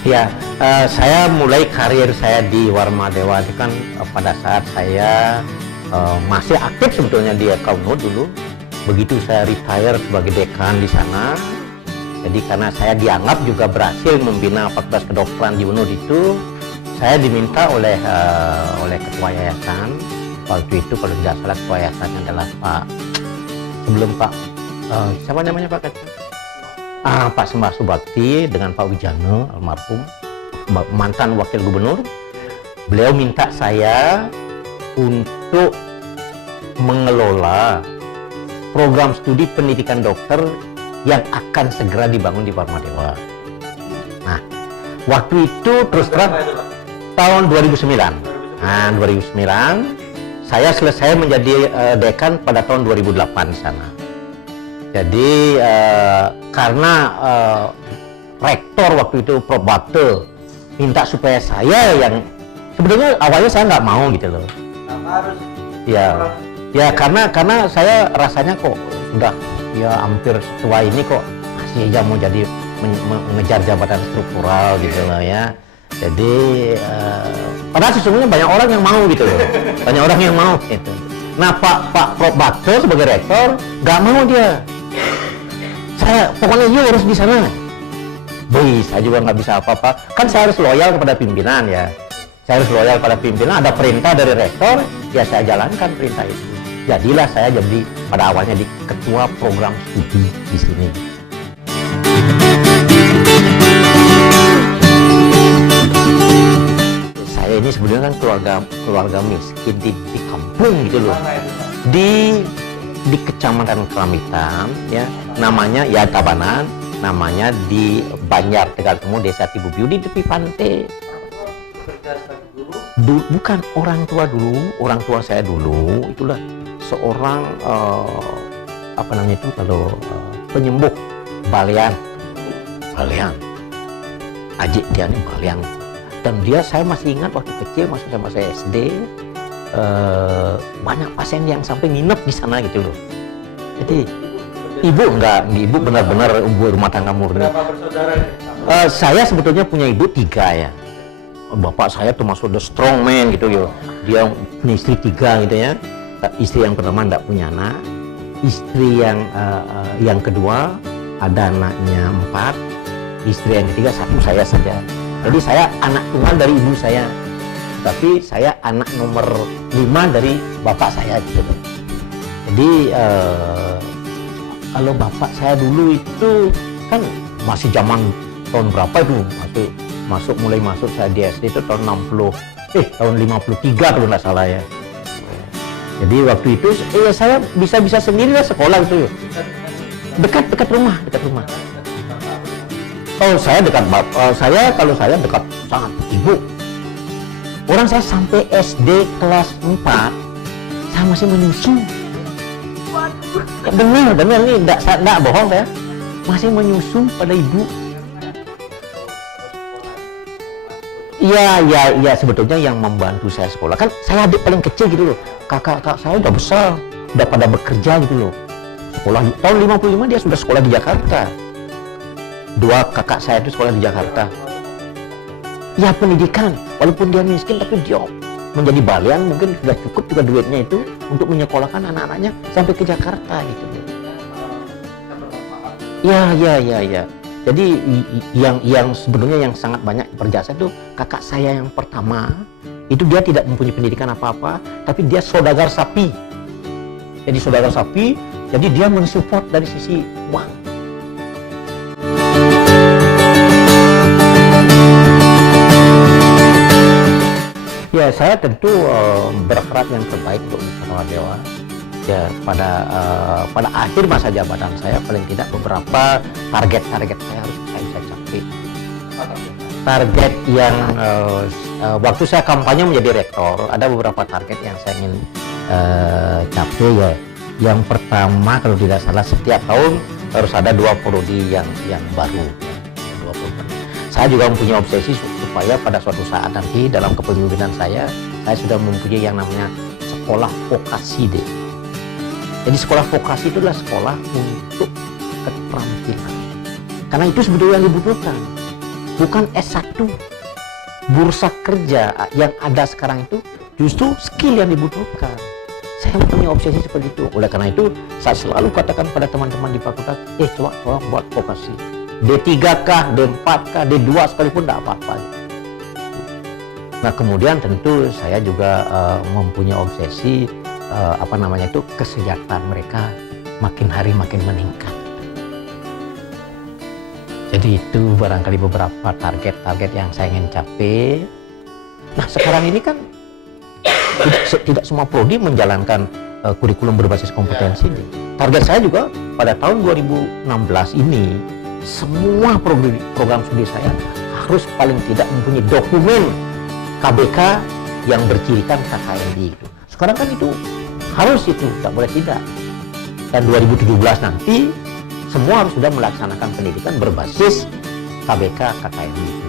Ya, saya mulai karir saya di Warma Dewa itu kan pada saat saya masih aktif sebetulnya di Akaunut dulu. Begitu saya retire sebagai dekan di sana, jadi karena saya dianggap juga berhasil membina Fakultas Kedokteran di UNUD itu, saya diminta oleh ketua yayasan. Waktu itu kalau tidak salah ketua yayasannya adalah siapa namanya Pak? Pak Sembah Subakti dengan Pak Wijano almarhum, mantan wakil gubernur. Beliau minta saya untuk mengelola program studi pendidikan dokter yang akan segera dibangun di Warma Dewa. Nah, waktu itu terus terang tahun 2009. Nah, 2009 saya selesai menjadi dekan pada tahun 2008 di sana. Jadi karena rektor waktu itu Prof. Bakte minta supaya saya yang sebetulnya awalnya saya nggak mau gitu loh. Ya karena saya rasanya kok sudah ya hampir tua ini kok masih aja mau jadi mengejar jabatan struktural gitu loh ya. Jadi padahal sesungguhnya banyak orang yang mau gitu loh, banyak orang yang mau gitu. Nah Pak Prof. Bakte sebagai rektor nggak mau dia. Pokoknya you harus di sana. Saya juga nggak bisa apa-apa. Kan saya harus loyal kepada pimpinan ya. Saya harus loyal pada pimpinan. Ada perintah dari rektor, ya saya jalankan perintah itu. Jadilah saya jadi pada awalnya di ketua program studi di sini. Saya ini sebenarnya kan keluarga miskin di kampung gitu loh. Di Kecamatan Kelamitan ya, namanya ya Tabanan, namanya di Banjar Tegal Temu, Desa Tibubiu, di tepi pantai. Bukan orang tua saya dulu itulah seorang apa namanya itu kalau penyembuh balian ajik dia nih balian, dan dia saya masih ingat waktu kecil saya masih SD, banyak pasien yang sampai nginep di sana gitu loh. Jadi ibu benar-benar ibu rumah tangga murni. Berapa bersaudara ini? Saya sebetulnya punya ibu 3 ya. Bapak saya termasuk the strong man gitu ya. Dia punya istri 3 gitu ya. Istri yang pertama tidak punya anak. Istri yang kedua ada anaknya 4. Istri yang ketiga 1 saya saja. Jadi saya anak tunggal dari ibu saya. Tapi saya anak nomor 5 dari bapak saya gitu. Jadi kalau bapak saya dulu itu kan masih zaman tahun berapa itu mulai masuk saya di SD itu tahun 53 kalau nggak salah ya. Jadi waktu itu saya bisa sendiri lah sekolah itu. Dekat rumah. Oh saya dekat kalau saya dekat sangat ibu. Orang saya sampai SD kelas 4 saya masih menyusu. Benar nih, enggak bohong saya. Masih menyusu pada ibu. Iya sebetulnya yang membantu saya sekolah kan saya adik paling kecil gitu loh. Kakak saya udah besar, udah pada bekerja gitu loh. Sekolah tahun 55 dia sudah sekolah di Jakarta. 2 kakak saya itu sekolah di Jakarta. Ya pendidikan, walaupun dia miskin tapi dia menjadi balian mungkin sudah cukup juga duitnya itu untuk menyekolahkan anak-anaknya sampai ke Jakarta gitu. Ya. Jadi yang sebenarnya yang sangat banyak berjasa itu kakak saya yang pertama. Itu dia tidak mempunyai pendidikan apa-apa, tapi dia saudagar sapi. Jadi saudagar sapi, jadi dia mensupport dari sisi uang. Ya saya tentu berharap yang terbaik untuk Warma Dewa. Ya pada akhir masa jabatan saya paling tidak beberapa target saya harus saya bisa capai. Target yang waktu saya kampanye menjadi rektor ada beberapa target yang saya ingin capai ya. Yang pertama kalau tidak salah setiap tahun harus ada 2 prodi yang baru. 2 prodi. Saya juga mempunyai obsesi supaya pada suatu saat nanti dalam kepemimpinan saya sudah mempunyai yang namanya sekolah vokasi deh. Jadi sekolah vokasi itu adalah sekolah untuk keterampilan. Karena itu sebetulnya yang dibutuhkan. bukan S1. Bursa kerja yang ada sekarang itu justru skill yang dibutuhkan. Saya punya obsesi seperti itu. Oleh karena itu, saya selalu katakan pada teman-teman di fakultas, coba tolong buat vokasi. D3 kah, D4 kah, D2 sekalipun tidak apa-apa. Nah, kemudian tentu saya juga mempunyai obsesi kesejahteraan mereka makin hari makin meningkat. Jadi itu barangkali beberapa target-target yang saya ingin capai. Nah, sekarang ini kan tidak semua prodi menjalankan kurikulum berbasis kompetensi. Target saya juga pada tahun 2016 ini semua program studi saya harus paling tidak mempunyai dokumen KBK yang bercirikan KKNI itu. Sekarang kan itu harus itu, tak boleh tidak. Dan 2017 nanti semua harus sudah melaksanakan pendidikan berbasis KBK KKNI itu.